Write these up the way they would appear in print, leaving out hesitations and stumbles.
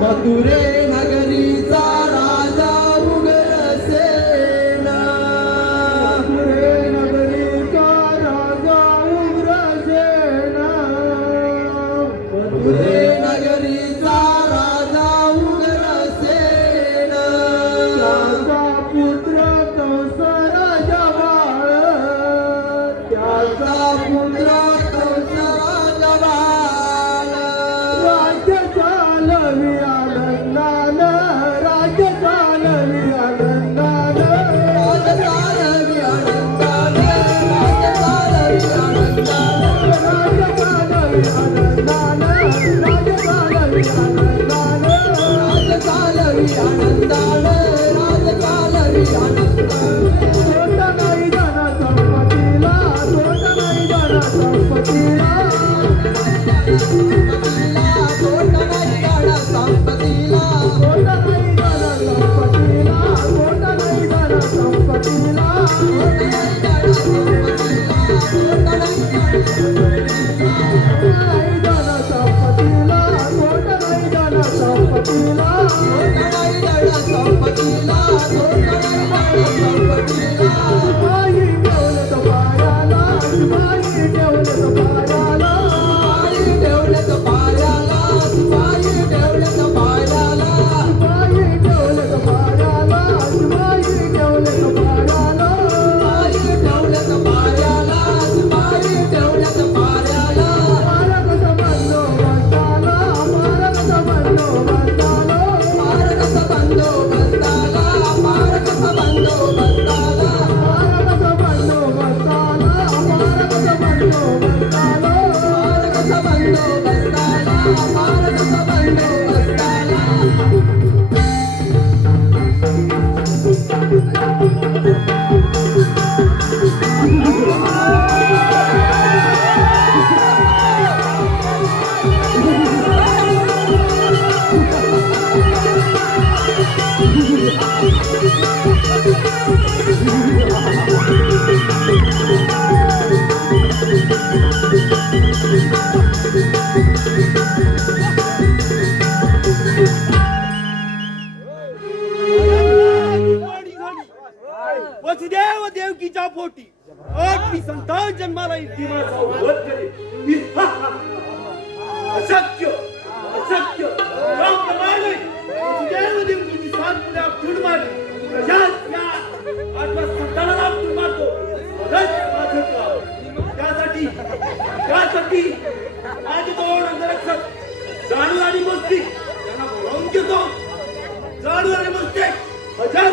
मथुरे नगरीचा राजा उग्रसेन, मथुरे नगरीचा राजा उग्रसेन, मथुरे नगरीचा राजा उग्रसेन, त्याचा पुत्र कंस राजा बाळ, त्याचा पुत्र कंस राजा बाळ, राज्य चालवी आनंदान, राज्य चालवी आनंदान, राज्य चालवी आनंदान, राज्य चालवी आनंदान, राज्य चालवी आनंदान, राज्य चालवी आनंदान, राज्य चालवी आनंदान, राज्य चालवी आनंदान. तोट नाही धन संपत्तीला, तोट नाही धन संपत्तीला, तोट नाही धन संपत्तीला, तोट नाही धन संपत्तीला, तोट नाही धन संपत्तीला, तोट नाही धन संपत्तीला, तोट नाही धन संपत्तीला, तोट नाही धन संपत्तीला, तोट नाही धन संपत्तीला, तोट नाही धन संपत्तीला. शिपाई ठेवलेत पायाला, शिपाई ठेवलेत पायाला, शिपाई ठेवलेत पायाला, शिपाई ठेवलेत पायाला, शिपाई ठेवलेत पायाला, शिपाई ठेवलेत पायाला, शिपाई ठेवलेत पायाला, शिपाई ठेवलेत पायाला. मारकचा बंदोबस्ताला, मारकचा बंदोबस्ताला, मारकचा बंदोबस्ताला, मारकचा बंदोबस्ताला, मारकचा बंदोबस्ताला, मारकचा बंदोबस्ताला, मारकचा बंदोबस्ताला, मारकचा बंदोबस्ताला. वसुदेव देवकीच्या पोटी 8 संतान जन्माला येईल माझा वध करेल. अशक्य अशक्य राम मारले. वसुदेव देवकीची 7 मुले आपटून मारली. या 8व्या संतानाला आपटून मारतो. माझं काम. त्यासाठी माझे 2 अंगरक्षक जाणू आणि मस्तिक त्यांना बोलावून घेतो. जाणू आणि मस्तिक 1000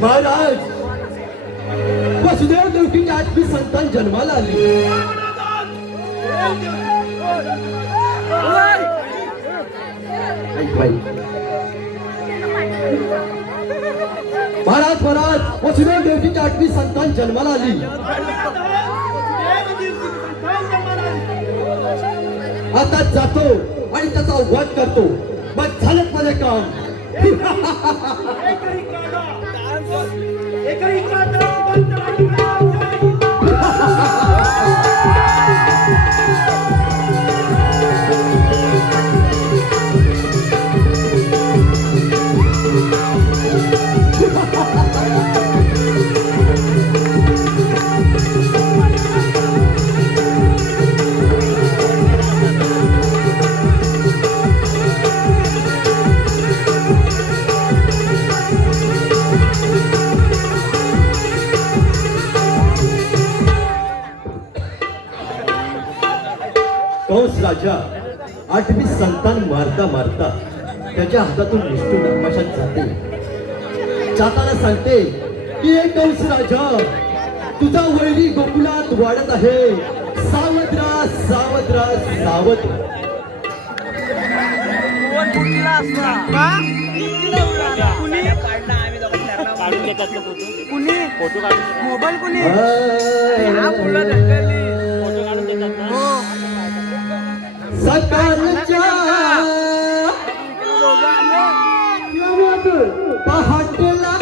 महाराज वसुदेव देवकीच्या 8वी संतान जन्माला आली. ऐक बाई. महाराज वसुदेव देवकीच्या 8वी संतान जन्माला आली. आता जातो आणि त्याचा वध करतो. मग झालं माझे काम. एकही काटा बंद राहिला. कंस राजा 8वी संतान मारता मारता त्याच्या हातातून निष्ठून नकाशात जाते. जाताना सांगते की हे कंस राजा, तुझा वैरी गोकुलात वाढत आहे. सावध राहा, सावध राहा, सावध राहा. मोबाईल कुणी सकाळच्या पहाटला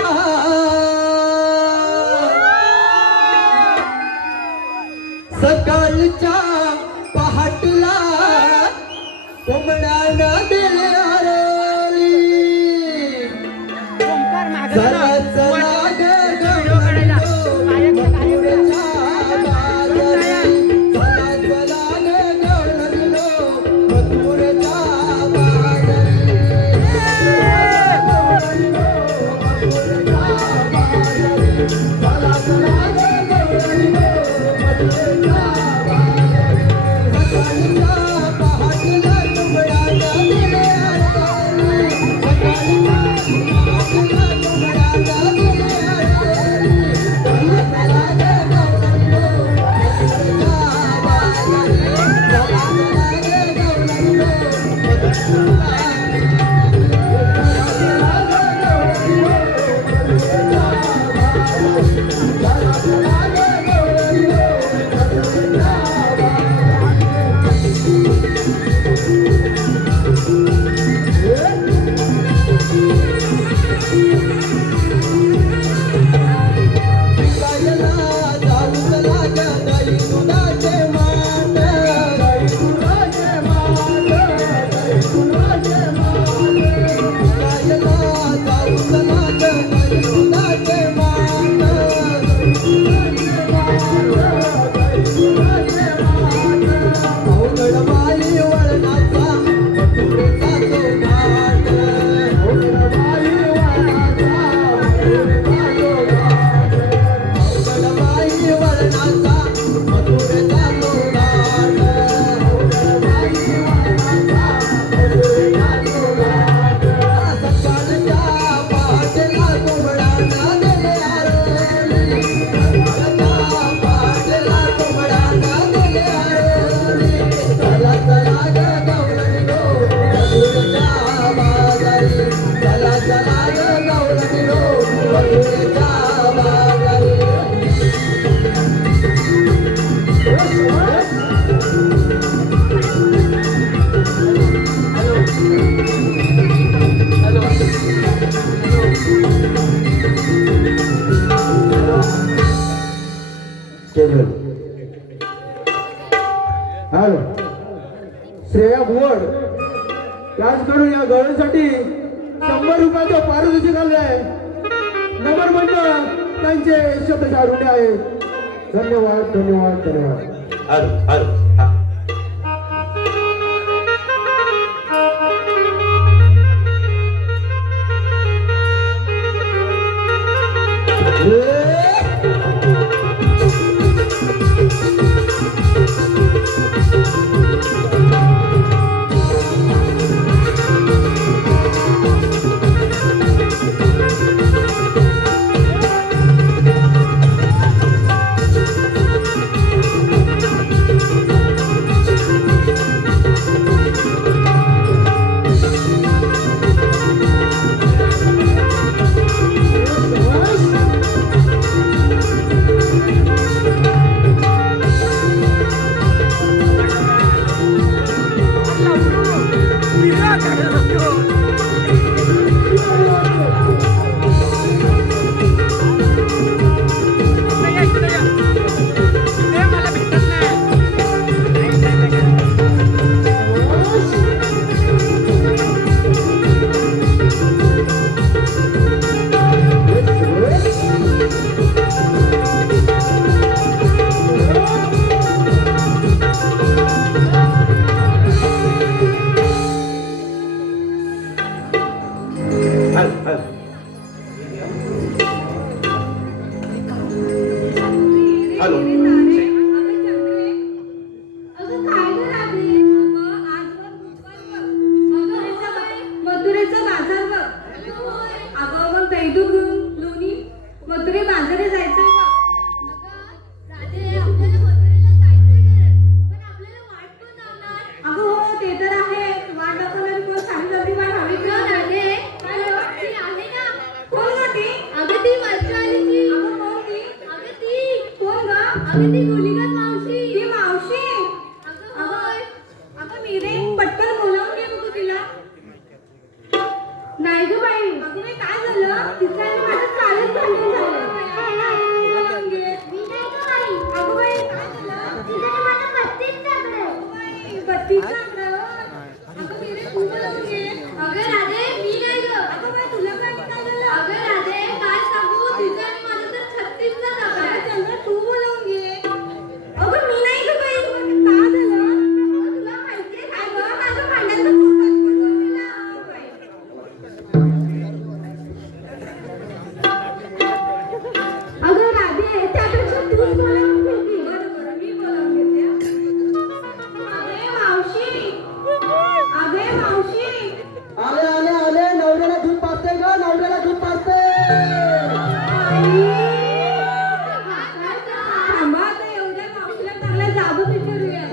सकाळच्या पहाटला कोंबड्याला दिले आरली. चला चला श्रेया भुवड त्याचकडून या गवळीसाठी 100 रुपयाचा पारितोषिक आले आहे. नंबर मंडळ त्यांचे शब्दशः ऋणी आहे. धन्यवाद धन्यवाद धन्यवाद. मथुरेचा बाजार बघ. अगं मग दैदूक घेऊन लोणी मथुरे बाजारी जायचंय बघ. अगं हो ते तर आहे. वाट दाखवणारी कोण काही जरी वाट हवी का? काय हो? कोण गं ती? अगं कोण ती? कोण गं? ती मावशी. अगं मीरे पटकन बोलावून घे बघू तिला. नाही ग बाई. अगं बाई काय झालं? तिचं आणि माझं कालच भांडण झालं. बोलावून घे. अगं बाई काय झालं? अगं बाई, बत्तीस लागलं. अगं मीरे तू बोलावून घे. अगं बाई तुला काय झालं? अगं चंद्र तू बोलावून घे. अगं मी नाही ग बाई. काय झालं? तुला माहितीये काय गं? माझं भांड्याचं चोपात पडलं तिला. अगं राधे त्यापेक्षा तूच बोलावून घे. बरं मी बोलावून घेते. अगे मावशी. आले आले आले नवऱ्याला दूध पाजते ग नवऱ्याला दूध पाजते थांबा आता एवढ्या मावशीला चांगला जादू विचारूया.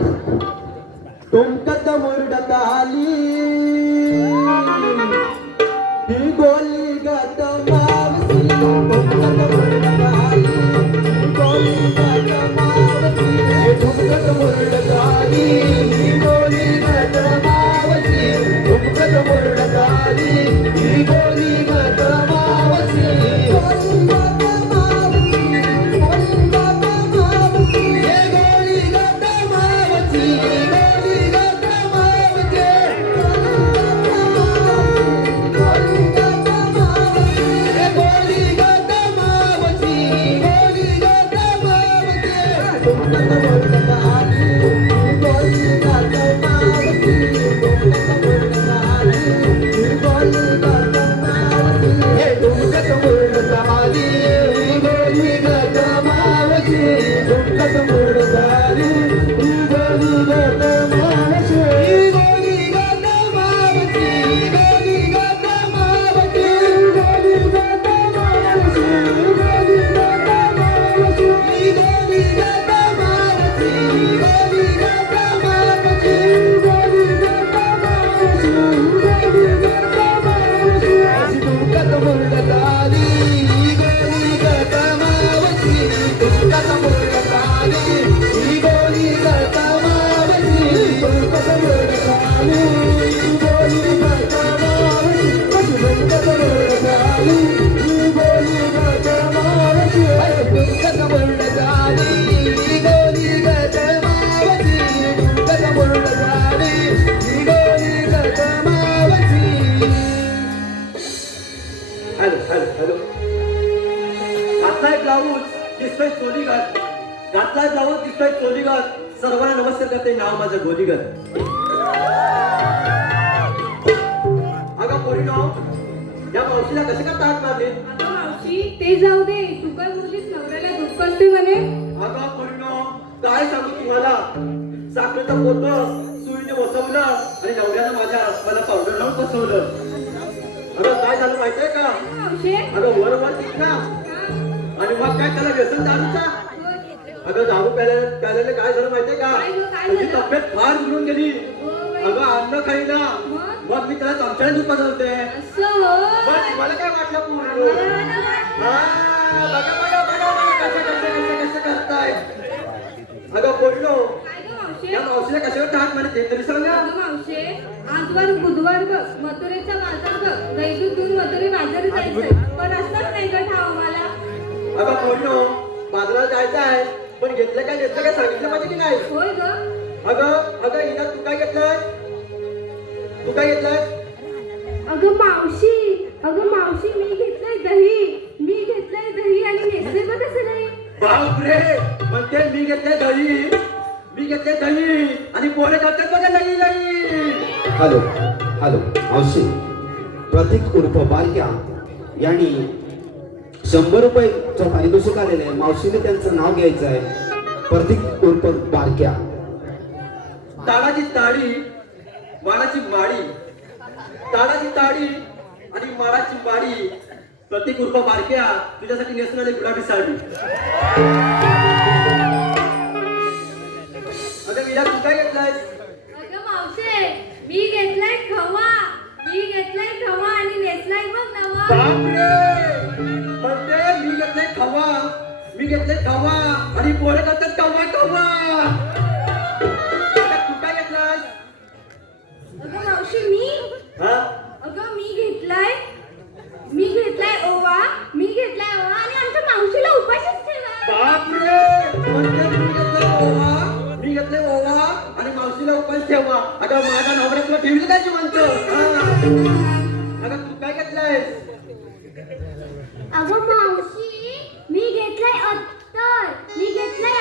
तुमकत मुरडत आली ही गोली गत मावसी तुमकत मुरडत आली ही गोली गत मावसी तुमकत मुरडत आली ही गोली गत मावसी तुमकत मुरडत आली ही गोली गत मावसी गोली गत मावसी गोली गत मावसी हे गोली गत मावसी गोली गत मावसी गोली गत मावसी हे गोली गत मावसी गोली गत मावसी तुमकत मुरडत आली गोली गत मावसी तुमकत मुरडत आली गोली गत मावसी हे तुमकत मुरडत आली गोली गत मावसी तुमकत मुरडत आली गोली गत मावसी गोली गत मावसी गोली गत मावसी गोली गत मावसी गोली गत मावसी गोली गत मावसी गोली गत मावसी गोली गत मावसी गोली गत मावसी अशी तुमकत मुरडत आली गोली गत मावसी तुमकत मुरडत आली गोली गत मावसी तुमकत मुरडत आली गोली गत मावसी अशी तुमकत मुरडत आली गोली गत मावसी तुमकत मुरडत आली गोली गत मावसी तुमकत मुरडत आली गोली गत मावसी हॅलो हॅलो हॅलो घातलाय ब्लाऊज दिसतोय चोलीगत घातलाय ब्लाऊज दिसतोय चोलीगत सर्वांना नमस्कार करते नाव माझं गोलीगत अगं पोरीनो या मावशीला कसे का ताट मारले अगं मावशी ते जाऊ दे. तू काय बोललीस नवऱ्याला दूध पाजते म्हणे. अगं पोरीनो काय सांगू तुम्हाला साखरेचं पोतं सुईने बसवलं आणि नवऱ्यानं मला पावडर लावून बसवलं. अगं काय झालं माहितीये का मावशी अगं वर टिकला आणि मग काय त्याला व्यसन दारूचा अगं दारू प्यायला काय झालं माहितीये का काय तुझी झालं? तब्येत फार बिघडून गेली अगं अन्न खाईना मग? मग मी त्याला चमच्याने दूध पाजवते असं मग होय. तुम्हाला काय वाटलं पूर्ण मला वाटलं. कसं करताय अगं बोललो काय गं मावशी? या मावशीला कशावर टाक म्हणे ते तरी सांगा अगं मावशे आजवर बुधवार बघ मथुरेचा बाजार बघ. दैदूक घेऊन मथुरे बाजारी जायचंय पण असताच नाही गं ठाव मला. अगं बोललो बाजारात जायचं आहे पण घेतलं काय सांगितलं पाहिजे की नाही होय ग. अगं हिना तू काय घेतलंय अगं मावशी मी घेतलंय दही आणि नेसले बघ तसं नाही. बापरे म्हणते मी घेतले दही आणि पोरे करतात बघा दही हॅलो हॅलो मावशी प्रतीक उर्फ बालक्या यांनी 100 रुपये पारितोषिक आलेले आहे. मावशीने त्यांचं नाव घ्यायचं आहे. प्रतीक उर्फ बालक्या. ताडाची ताडी वाणाची माळी ताडाची ताडी आणि माळाची बाडी प्रत्येक उर्फ बारक्या तुझ्यासाठी नेसणारी गुलाबी साडी. अगं विरा तू काय घेतलायस? अगं मावशे मी घेतलाय खवा आणि नेसलाय बघ नवा. बापरे म्हणते मी घेतले खवा आणि पोरे करतात कवा. अगं तू काय घेतलायस? अगं मावशी मी हा मी घेतलाय ओवा आणि आमच्या मावशीला उपाशीच ठेवा. बापरे म्हणते मी घेतले ओवा आणि मावशीला उपास ठेवा. अगं माझा नवरा तुला ठेवील काय म्हणतो? अगं तू काय घेतलायस? अगं मावशी मी घेतलाय अत्तर आणि नेसले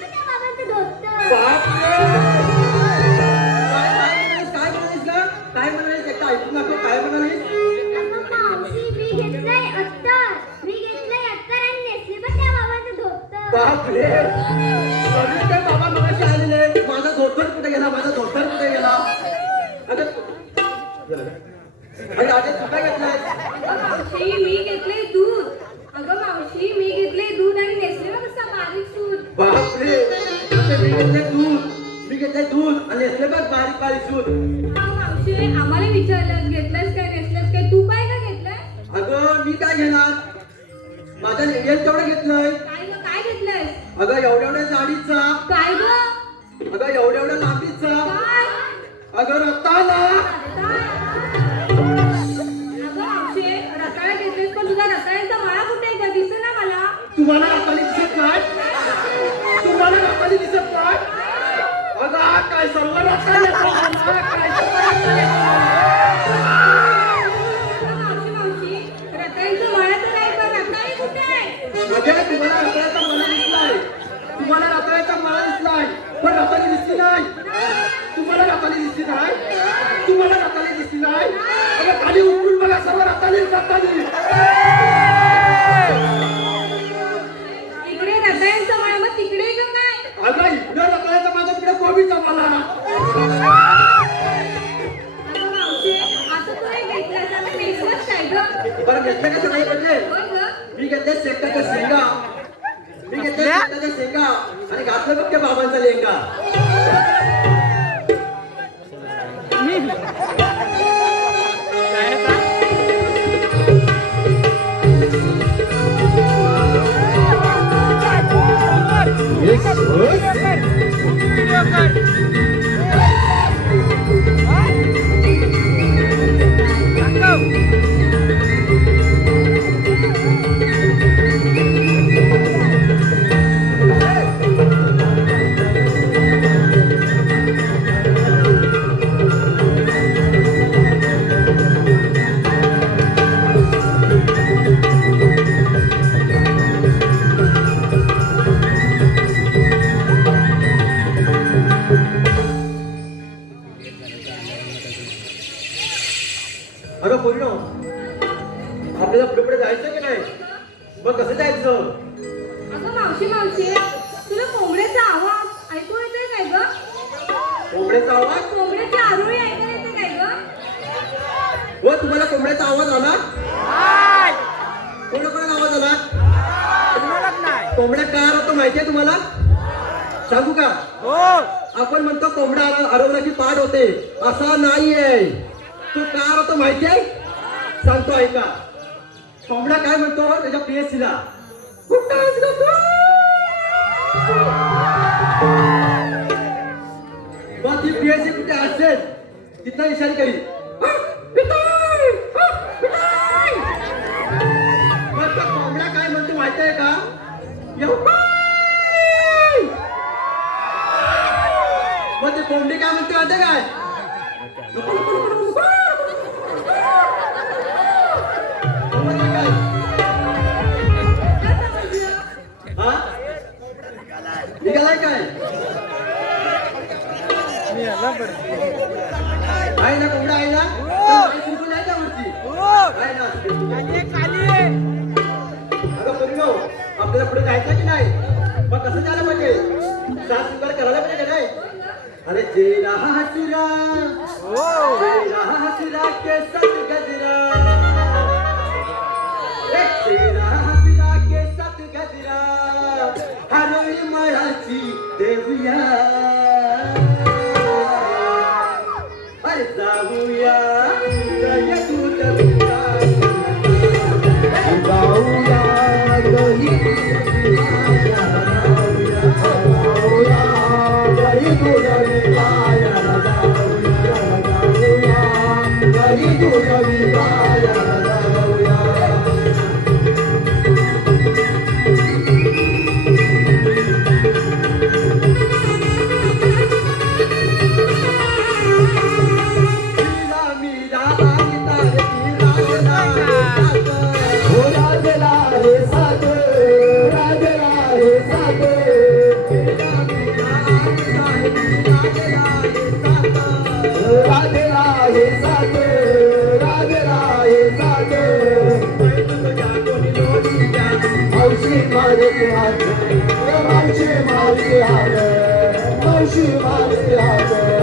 पण त्या बाबांचं धोतर. बापरे काय म्हणालीस एकदा ऐकून दाखव. काय म्हणालीस? अगं मावशी मी घेतलाय अत्तर आणि नेसले पण त्या बाबांचं धोतर. बापरे अजून काय बाबा मगाशी आलेले. माझा धोतर कुठे गेला? अगं अरे आज तू काय घेतलाय? मावशी मी घेतले दूध आणि नेसले बघ कसा बारीक सूत. बापरे मी घेतले दूध आणि असले बघ बारीक सूट. मावशी आम्हाला विचारलं घेतलंस काय नेसलंस काय तू काय का घेतलंय? अगं मी काय घेणार? माझा इंडियन तेवढं घेतलंय. काय घेतलंयस? अगं एवढ्या जाडीचा. काय ग अगं एवढ्या लांबीचा. काय अगं रताळा. अगं मावशी रताळा घेतलेस पण तुझा रताळ्याचा माळा कुठे आहे ग? दिसेना मला. तुम्हाला रताळी दिसत नाही? अगं काय सर्व रताळे मावशी रताळ्याचा माळा तर आहे पण रताळी कुठे आहे? अगं तुम्हाला रताळ्याचा मला दिसलाय पण रताळी दिसली नाही. तुम्हाला रताळी दिसली नाही. अगं खाली उठून बघा सर्व रताळी. इकडे रताळ्यांचा माळा मग तिकडे का काय? अगं इकडे रताळ्याचा माझा तिकडे कोबीचा मला. अगं मावशी आता तू हे घेतलंस आता नेसलंस काय ग? बरं घेतलं कसं नाही म्हणजे? बघ ग. मी घेतले शेकाच्या शेंगा आणि घातलं बघ त्या बाबांचा लेंगा. अगं पूर्ण आपल्याला पुढे जायचं की नाही? मग कसं जायचं? अगं मावशी तुला कोंबड्याचा आवाज ऐकू येतोय काय ग? कोंबड्याचा आवाज? कोंबड्याची आरोळी ऐकू येते काय ग? हो तुम्हाला कोंबड्याचा आवाज आला? कोणाकोणाला आवाज आला? कोंबड्या का आला तो माहितीये तुम्हाला? सांगू का? आपण म्हणतो कोंबडा हरवण्याची पाठ होते. असा नाहीये. तो का आला तो माहितीये? सांगतो ऐका. कोंबडा काय म्हणतो त्याच्या प्रेयसीला? मग ती प्रेयसी कुठे असेल तिथला इशारा करी. मग तो कोंबडा काय म्हणतो माहितीये का? मग ते कोंबडी काय म्हणते माहितीये काय? हा निघालाय काय? आहे ना कोंबडा आहे ना? सुरू नाही का वरती? आहे ना. अगं परिणाम आपल्याला पुढे जायचं की नाही? मग कसं झालं पाहिजे? साथ स्वीकार करायला पाहिजे का नाही? अरे जे राहा हसुरा केसात गजरा हसला केसात गजरा हरळी मळाची देऊया अरे जाऊया दही दूध जाऊया दही दही दूध विकायला जाऊया दही दूध विकायला जाऊया मीरा मीरा आणि तारकी राजला हो राजला हे साध राजला हे साध राजला हे साध राजला हे साध मावशी मारते हात मावशी मारते हात मावशी मारते हात